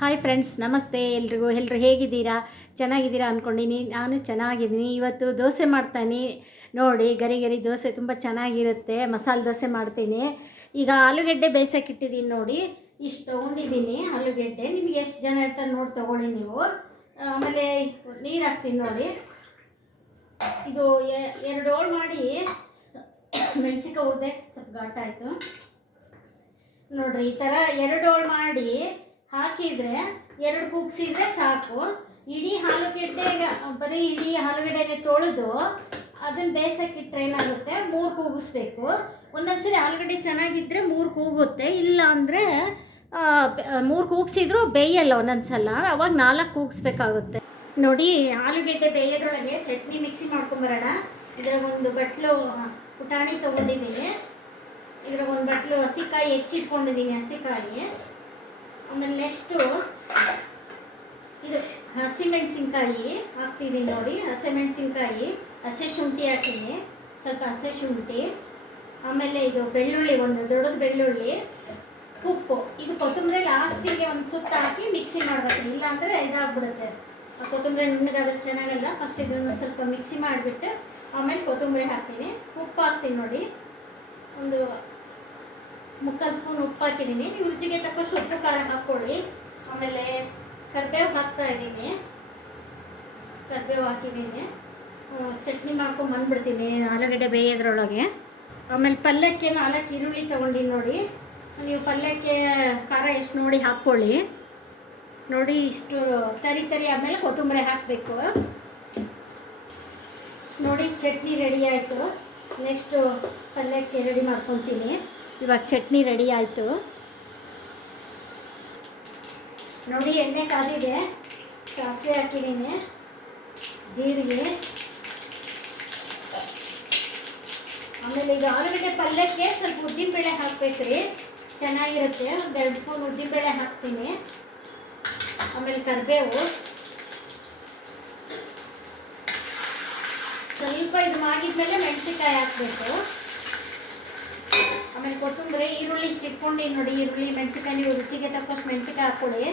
Hi friends, ನಮಸ್ತೆ ಎಲ್ರಿಗೂ. ಎಲ್ಲರೂ ಹೇಗಿದ್ದೀರಾ? ಚೆನ್ನಾಗಿದ್ದೀರಾ ಅಂದ್ಕೊಂಡಿನಿ. ನಾನು ಚೆನ್ನಾಗಿದ್ದೀನಿ. ಇವತ್ತು ದೋಸೆ ಮಾಡ್ತಾನೆ ನೋಡಿ. ಗರಿ ಗರಿ ದೋಸೆ ತುಂಬ ಚೆನ್ನಾಗಿರುತ್ತೆ. ಮಸಾಲೆ ದೋಸೆ ಮಾಡ್ತೀನಿ. ಈಗ ಆಲೂಗಡ್ಡೆ ಬೇಯಿಸೋಕೆ ಇಟ್ಟಿದ್ದೀನಿ ನೋಡಿ. ಇಷ್ಟು ತೊಗೊಂಡಿದ್ದೀನಿ ಆಲೂಗಡ್ಡೆ. ನಿಮಗೆ ಎಷ್ಟು ಜನ ಇರ್ತಾರೆ ನೋಡಿ ತೊಗೊಳ್ಳಿ ನೀವು. ಆಮೇಲೆ ನೀರು ಹಾಕ್ತೀನಿ ನೋಡಿ. ಇದು 2 ಹೋಳು ಮಾಡಿ ಮೆಣಸಿನ್ಕಾಯಿ ಹುರಿದೆ, ಸ್ವಲ್ಪ ಘಾಟ ಆಯಿತು ನೋಡಿರಿ. ಈ ಥರ 2 ಹೋಳು ಮಾಡಿ ಹಾಕಿದರೆ 2 ಕೂಗಿಸಿದ್ರೆ ಸಾಕು. ಇಡೀ ಆಲೂಗಡ್ಡೆ, ಬರೀ ಇಡೀ ಆಲೂಗಡ್ಡೆನೇ ತೊಳೆದು ಅದನ್ನು ಬೇಯಿಸೋಕೆ ಇಟ್ಟರೆ ಏನಾಗುತ್ತೆ, 3 ಕೂಗಿಸ್ಬೇಕು. ಒಂದೊಂದ್ಸರಿ ಆಲೂಗಡ್ಡೆ ಚೆನ್ನಾಗಿದ್ದರೆ 3 ಕೂಗುತ್ತೆ, ಇಲ್ಲ ಅಂದರೆ 3 ಕೂಗಿಸಿದ್ರು ಬೇಯಲ್ಲ ಒಂದೊಂದ್ಸಲ. ಅವಾಗ 4 ಕೂಗಿಸ್ಬೇಕಾಗುತ್ತೆ ನೋಡಿ. ಆಲೂಗಡ್ಡೆ ಬೇಯೋದ್ರೊಳಗೆ ಚಟ್ನಿ ಮಿಕ್ಸಿ ಮಾಡ್ಕೊಂಬರೋಣ. ಇದ್ರಾಗ ಒಂದು ಬಟ್ಲು ಪುಟಾಣಿ ತೊಗೊಂಡಿದ್ದೀನಿ. ಇದ್ರಾಗ ಒಂದು ಬಟ್ಲು ಹಸಿಕಾಯಿ ಹೆಚ್ಚಿಟ್ಕೊಂಡಿದ್ದೀನಿ, ಹಸಿಕಾಯಿ. ಆಮೇಲೆ ನೆಕ್ಸ್ಟು ಇದು ಹಸಿಮೆಣಸಿನ್ಕಾಯಿ ಹಾಕ್ತಿದ್ದೀನಿ ನೋಡಿ. ಹಸಿಮೆಣಸಿನ್ಕಾಯಿ, ಹಸಿ ಶುಂಠಿ ಹಾಕ್ತೀನಿ, ಸ್ವಲ್ಪ ಹಸಿ ಶುಂಠಿ. ಆಮೇಲೆ ಇದು ಬೆಳ್ಳುಳ್ಳಿ, ಒಂದು ದೊಡ್ಡದು ಬೆಳ್ಳುಳ್ಳಿ, ಉಪ್ಪು. ಇದು ಕೊತ್ತಂಬರಿ ಲಾಸ್ಟಿಗೆ ಒಂದು ಸುತ್ತ ಹಾಕಿ ಮಿಕ್ಸಿ ಮಾಡಬೇಕು, ಇಲ್ಲಾಂದರೆ ಇದಾಗ್ಬಿಡುತ್ತೆ. ಕೊತ್ತಂಬರಿ ನುಣ್ಣಗಾದ್ರೆ ಚೆನ್ನಾಗಲ್ಲ. ಫಸ್ಟ್ ಇದನ್ನು ಸ್ವಲ್ಪ ಮಿಕ್ಸಿ ಮಾಡಿಬಿಟ್ಟು ಆಮೇಲೆ ಕೊತ್ತಂಬರಿ ಹಾಕ್ತೀನಿ. ಉಪ್ಪು ಹಾಕ್ತೀನಿ ನೋಡಿ, ಒಂದು 3/4 ಸ್ಪೂನ್ ಉಪ್ಪು ಹಾಕಿದ್ದೀನಿ. ನೀವು ರುಚಿಗೆ ತಕ್ಕಷ್ಟು ಉಪ್ಪು ಖಾರ ಹಾಕ್ಕೊಳ್ಳಿ. ಆಮೇಲೆ ಕರಿಬೇವು ಹಾಕ್ತಾಯಿದ್ದೀನಿ, ಕರಿಬೇವು ಹಾಕಿದ್ದೀನಿ. ಚಟ್ನಿ ಮಾಡ್ಕೊಂಡು ಬಂದುಬಿಡ್ತೀನಿ ಆಲೂಗಡ್ಡೆ ಬೇಯೋದ್ರೊಳಗೆ. ಆಮೇಲೆ ಪಲ್ಯಕ್ಕೆ 4 ಈರುಳ್ಳಿ ತೊಗೊಂಡಿನಿ ನೋಡಿ. ನೀವು ಪಲ್ಯಕ್ಕೆ ಖಾರ ಎಷ್ಟು ನೋಡಿ ಹಾಕ್ಕೊಳ್ಳಿ ನೋಡಿ. ಇಷ್ಟು ತರಿ ಆಮೇಲೆ ಕೊತ್ತಂಬರಿ ಹಾಕಬೇಕು ನೋಡಿ. ಚಟ್ನಿ ರೆಡಿ ಆಯಿತು. ನೆಕ್ಸ್ಟು ಪಲ್ಯಕ್ಕೆ ರೆಡಿ ಮಾಡ್ಕೊತೀನಿ. ಇವಾಗ ಚಟ್ನಿ ರೆಡಿ ಆಯಿತು ನೋಡಿ. ಎಣ್ಣೆ ಕಾದಿದೆ, ಸಾಸಿವೆ ಹಾಕಿದ್ದೀನಿ, ಜೀರಿಗೆ. ಆಮೇಲೆ ಇದು ಆಲೂಗಡ್ಡೆ ಪಲ್ಯಕ್ಕೆ ಸ್ವಲ್ಪ ಉದ್ದಿನಬೇಳೆ ಹಾಕ್ಬೇಕ್ರಿ, ಚೆನ್ನಾಗಿರುತ್ತೆ. ಒಂದು 2 ಸ್ಪೂನ್ ಉದ್ದಿನಬೇಳೆ ಹಾಕ್ತೀನಿ. ಆಮೇಲೆ ಕರಿಬೇವು ಸ್ವಲ್ಪ ಇದು ಮಾಡಿದ್ಮೇಲೆ ಮೆಣಸಿನ್ಕಾಯಿ ಹಾಕಬೇಕು. ಆಮೇಲೆ ಕೊತ್ತಂಬರಿ, ಈರುಳ್ಳಿ ಇಷ್ಟು ಇಟ್ಕೊಂಡು ನೋಡಿ. ಈರುಳ್ಳಿ, ಮೆಣಸಿನ್ಕಾಯಿ ನೀವು ರುಚಿಗೆ ತಕ್ಕಷ್ಟು ಮೆಣಸಿನ್ಕಾಯಿ ಹಾಕ್ಕೊಳ್ಳಿ.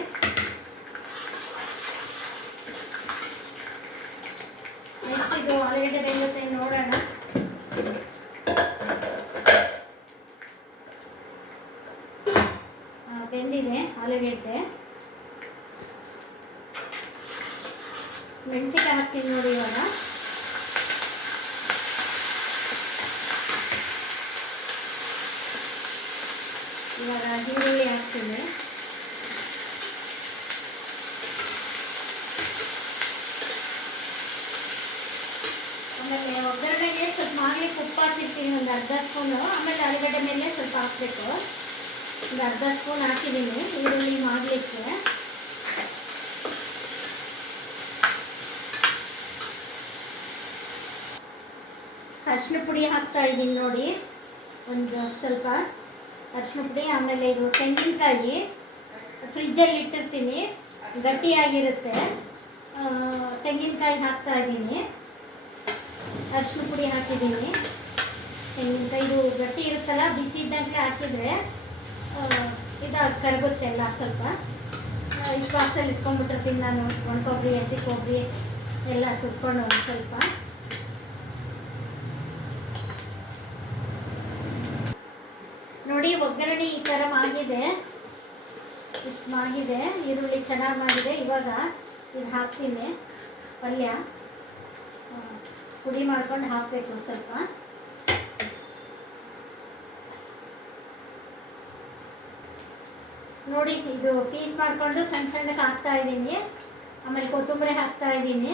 ನೆಕ್ಸ್ಟ್ ಇದು ಆಲೂಗಡ್ಡೆ ಬೇಯುತ್ತೆ ನೋಡೋಣ. ಬೆಂದಿದೆ ಆಲೂಗಡ್ಡೆ. ಮೆಣಸಿನ್ಕಾಯಿ ಹಾಕ್ತೀನಿ ನೋಡಿ. ಇವಾಗ ಈರುಳ್ಳಿ ಹಾಕ್ತೀನಿ. ಆಮೇಲೆ ಒಗ್ಗರಣೆಗೆ ಸ್ವಲ್ಪ ಮಾಡ್ಲಿಕ್ಕೆ ಉಪ್ಪು ಹಾಕಿರ್ತೀನಿ, ಒಂದು 1/2 ಸ್ಪೂನು. ಆಮೇಲೆ ಆಲೂಗಡ್ಡೆ ಮೇಲೆ ಸ್ವಲ್ಪ ಹಾಕಬೇಕು, ಒಂದು 1/2 ಸ್ಪೂನ್ ಹಾಕಿದ್ದೀನಿ ಈರುಳ್ಳಿ ಮಾಡಲಿಕ್ಕೆ. ಅರಿಶಿನ ಪುಡಿ ಹಾಕ್ತಾ ಇದ್ದೀನಿ ನೋಡಿ, ಒಂದು ಸ್ವಲ್ಪ ಅರಿಶಿನ ಪುಡಿ. ಆಮೇಲೆ ಇದು ತೆಂಗಿನಕಾಯಿ ಫ್ರಿಜ್ಜಲ್ಲಿ ಇಟ್ಟಿರ್ತೀನಿ, ಗಟ್ಟಿಯಾಗಿರುತ್ತೆ. ತೆಂಗಿನಕಾಯಿ ಹಾಕ್ತಾ ಇದ್ದೀನಿ, ಅರಿಶಿನ ಪುಡಿ ಹಾಕಿದ್ದೀನಿ. ತೆಂಗಿನಕಾಯಿ ಇದು ಗಟ್ಟಿ ಇರುತ್ತಲ್ಲ, ಬಿಸಿ ಇದ್ದಂಗೆ ಹಾಕಿದರೆ ಕರಗುತ್ತೆ ಎಲ್ಲ. ಸ್ವಲ್ಪ ಇಷ್ಟು ಬಾಕ್ಸಲ್ಲಿ ಇಟ್ಕೊಂಡ್ಬಿಟ್ಟಿರ್ತೀನಿ ನಾನು. ಒಣ ಕೊಬ್ಬರಿ, ಹಸಿ ಕೊಬ್ಬರಿ ಎಲ್ಲ ತುರ್ಕೊಂಡು ಒಂದು ಸ್ವಲ್ಪ. ನೋಡಿ ಒಗ್ಗರಣೆ ಈ ಥರ ಆಗಿದೆ, ಇಷ್ಟು ಆಗಿದೆ. ಈರುಳ್ಳಿ ಚೆನ್ನಾಗಿ ಮಾಡಿದೆ. ಇವಾಗ ಇದು ಹಾಕ್ತೀನಿ. ಪಲ್ಯ ಪುಡಿ ಮಾಡ್ಕೊಂಡು ಹಾಕಬೇಕು ಸ್ವಲ್ಪ. ನೋಡಿ ಇದು ಪೀಸ್ ಮಾಡಿಕೊಂಡು ಸಣ್ಣ ಸಣ್ಣಕ್ಕೆ ಹಾಕ್ತಾ ಇದ್ದೀನಿ. ಆಮೇಲೆ ಕೊತ್ತಂಬರಿ ಹಾಕ್ತಾ ಇದ್ದೀನಿ.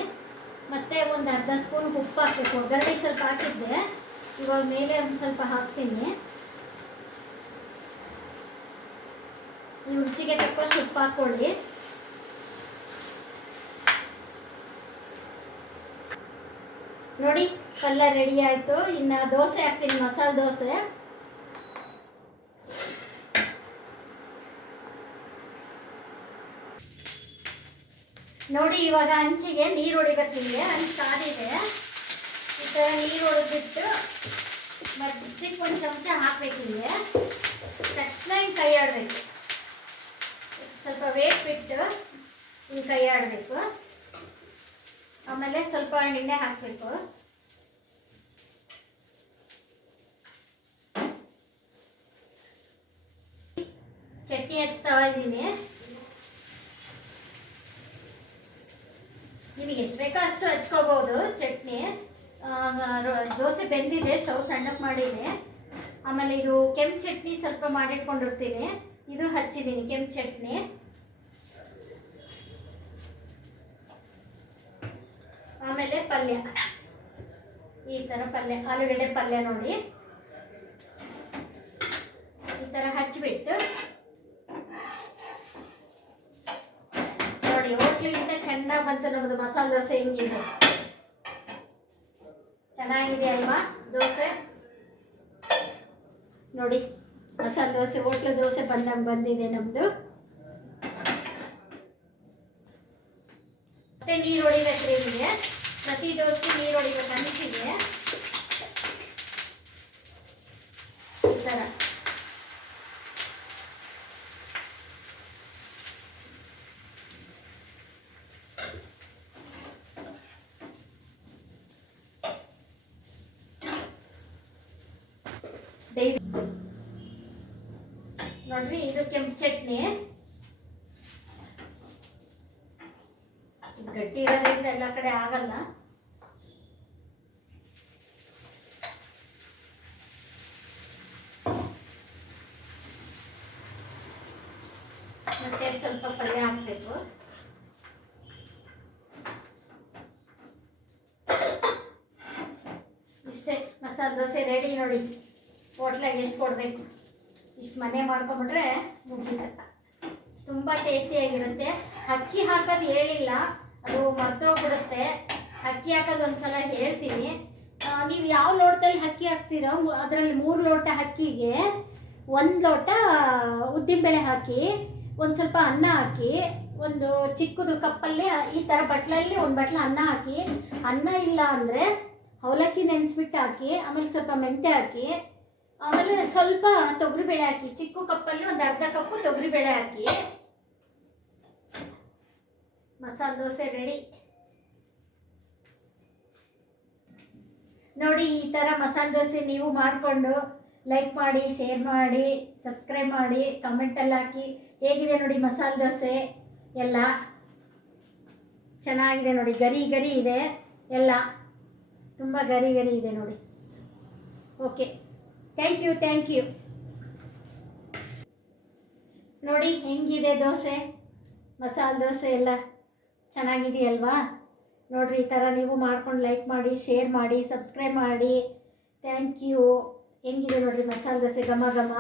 ಮತ್ತು ಒಂದು 1/2 ಸ್ಪೂನ್ ಉಪ್ಪು ಹಾಕಬೇಕು. ಒಗ್ಗರಣೆಗೆ ಸ್ವಲ್ಪ ಹಾಕಿದ್ದೆ, ಇವಾಗ ಮೇಲೆ ಒಂದು ಸ್ವಲ್ಪ ಹಾಕ್ತೀನಿ. ನೀವು ರುಚಿಗೆ ತಕ್ಕಷ್ಟು ಉಪ್ಪು ಹಾಕ್ಕೊಳ್ಳಿ. ನೋಡಿ ಪಲ್ಯ ರೆಡಿ ಆಯಿತು. ಇನ್ನು ದೋಸೆ ಹಾಕ್ತೀನಿ, ಮಸಾಲೆ ದೋಸೆ. ನೋಡಿ ಇವಾಗ ಹಂಚಿಗೆ ನೀರು ಹೊಡಿಬೇಕಿದೆ. ಹಂಚು ಕಾದಿದೆ. ಈ ಥರ ನೀರು ಹೊಡೆದ್ಬಿಟ್ಟು ಮತ್ತು ಒಂದು ಚಮಚ ಹಾಕಬೇಕಿದೆ. ತಕ್ಷಣ ಹಿಂಗೆ ಕೈ ಆಡಬೇಕು. ಸ್ವಲ್ಪ ವೇಟ್ ಬಿಟ್ಟು ಹಿಂಗೆ ಕೈ ಆಡಬೇಕು. ಆಮೇಲೆ ಸ್ವಲ್ಪ ಎಣ್ಣೆ ಹಾಕಬೇಕು. ಚಟ್ನಿ ಹಚ್ತಾ ಇದ್ದೀನಿ. ನಿಮಗೆ ಎಷ್ಟು ಬೇಕೋ ಅಷ್ಟು ಹಚ್ಕೋಬೋದು ಚಟ್ನಿ. ದೋಸೆ ಬೆಂದಿದೆ, ಸ್ಟವ್ ಸಣ್ಣಕ್ಕೆ ಮಾಡೀನಿ. ಆಮೇಲೆ ಇದು ಕೆಂಪು ಚಟ್ನಿ ಸ್ವಲ್ಪ ಮಾಡಿಟ್ಕೊಂಡಿರ್ತೀನಿ, ಇದು ಹಚ್ಚಿದ್ದೀನಿ ಕೆಂಪು ಚಟ್ನಿ. ಆಮೇಲೆ ಪಲ್ಯ, ಈ ಥರ ಪಲ್ಯ, ಆಲೂಗಡ್ಡೆ ಪಲ್ಯ ನೋಡಿ ಈ ಥರ ಹಚ್ಚಿಬಿಟ್ಟು ನೋಡಿ. ಹೋಟ್ಲಿಗಿಂತ ಚೆನ್ನಾಗಿ ಬಂತು ನಮ್ಮದು ಮಸಾಲೆ ದೋಸೆ. ಹಿಂಗಿದೆ, ಚೆನ್ನಾಗಿದೆ ಅಲ್ವಾ ದೋಸೆ? ನೋಡಿ ಮಸಾಲೆ ದೋಸೆ ಹೋಟ್ಲು ದೋಸೆ ಬಂದಂಗೆ ಬಂದಿದೆ ನಮ್ಮದು. ಮತ್ತೆ ನೀರು ಹೊಡಿಬೇಕ್ರಿ ನಿಮಗೆ, ಪ್ರತಿ ದೋಸೆ ನೀರು ಹೊಡಿಬೇಕು ಅನಿಸಿದೆ ಈ ಥರ. ನೋಡ್ರಿ ಇದು ಕೆಂಪು ಚಟ್ನಿ. ಗಟ್ಟಿ ಇರೋದ್ರಿಂದ ಎಲ್ಲ ಕಡೆ ಆಗಲ್ಲ. ಮತ್ತೆ ಸ್ವಲ್ಪ ಪಲ್ಯ ಹಾಕಬೇಕು. ಇಷ್ಟೇ, ಮಸಾಲೆ ದೋಸೆ ರೆಡಿ ನೋಡಿ. ಹೋಟ್ಲಾಗ ಎಷ್ಟು ಕೊಡಬೇಕು, ಇಷ್ಟು ಮನೆ ಮಾಡ್ಕೊಂಬಿಟ್ರೆ ಮುಗಿದ. ತುಂಬ ಟೇಸ್ಟಿಯಾಗಿರುತ್ತೆ. ಅಕ್ಕಿ ಹಾಕೋದು ಹೇಳಿಲ್ಲ, ಅದು ಮರ್ತೋಗ್ಬಿಡುತ್ತೆ. ಅಕ್ಕಿ ಹಾಕೋದು ಒಂದ್ಸಲ ಹೇಳ್ತೀನಿ. ನೀವು ಯಾವ ಲೋಟದಲ್ಲಿ ಅಕ್ಕಿ ಹಾಕ್ತೀರೋ ಅದರಲ್ಲಿ 3 ಲೋಟ ಅಕ್ಕಿಗೆ 1 ಲೋಟ ಉದ್ದಿನಬೇಳೆ ಹಾಕಿ, ಒಂದು ಸ್ವಲ್ಪ ಅನ್ನ ಹಾಕಿ, ಒಂದು ಚಿಕ್ಕದು ಕಪ್ಪಲ್ಲಿ ಈ ಥರ ಬಟ್ಲಲ್ಲಿ 1 ಬಟ್ಲ ಅನ್ನ ಹಾಕಿ, ಅನ್ನ ಇಲ್ಲ ಅಂದರೆ ಅವಲಕ್ಕಿ ನೆನೆಸ್ಬಿಟ್ಟು ಹಾಕಿ, ಆಮೇಲೆ ಸ್ವಲ್ಪ ಮೆಂತ್ಯ ಹಾಕಿ, ಆಮೇಲೆ ಸ್ವಲ್ಪ ತೊಗರಿಬೇಳೆ ಹಾಕಿ, ಚಿಕ್ಕ ಕಪ್ಪಲ್ಲಿ ಒಂದು ಅರ್ಧ ಕಪ್ಪು ತೊಗರಿಬೇಳೆ ಹಾಕಿ, ಮಸಾಲೆ ದೋಸೆ ರೆಡಿ ನೋಡಿ. ಈ ಥರ ಮಸಾಲೆ ದೋಸೆ ನೀವು ಮಾಡಿಕೊಂಡು ಲೈಕ್ ಮಾಡಿ, ಶೇರ್ ಮಾಡಿ, ಸಬ್ಸ್ಕ್ರೈಬ್ ಮಾಡಿ, ಕಮೆಂಟಲ್ಲಿ ಹಾಕಿ. ಹೇಗಿದೆ ನೋಡಿ ಮಸಾಲೆ ದೋಸೆ ಎಲ್ಲ ಚೆನ್ನಾಗಿದೆ ನೋಡಿ. ಗರಿ ಗರಿ ಇದೆ, ಎಲ್ಲ ತುಂಬ ಗರಿ ಗರಿ ಇದೆ ನೋಡಿ. Okay, thank you. ನೋಡಿ ಹೆಂಗಿದೆ ದೋಸೆ, ಮಸಾಲೆ ದೋಸೆ ಎಲ್ಲ ಚೆನ್ನಾಗಿದೆಯಲ್ವಾ? ನೋಡಿರಿ, ಈ ಥರ ನೀವು ಮಾಡ್ಕೊಂಡು ಲೈಕ್ ಮಾಡಿ, ಶೇರ್ ಮಾಡಿ, ಸಬ್ಸ್ಕ್ರೈಬ್ ಮಾಡಿ. Thank you. ಹೆಂಗಿದೆ ನೋಡಿರಿ ಮಸಾಲೆ ದೋಸೆ ಘಮ ಘಮ.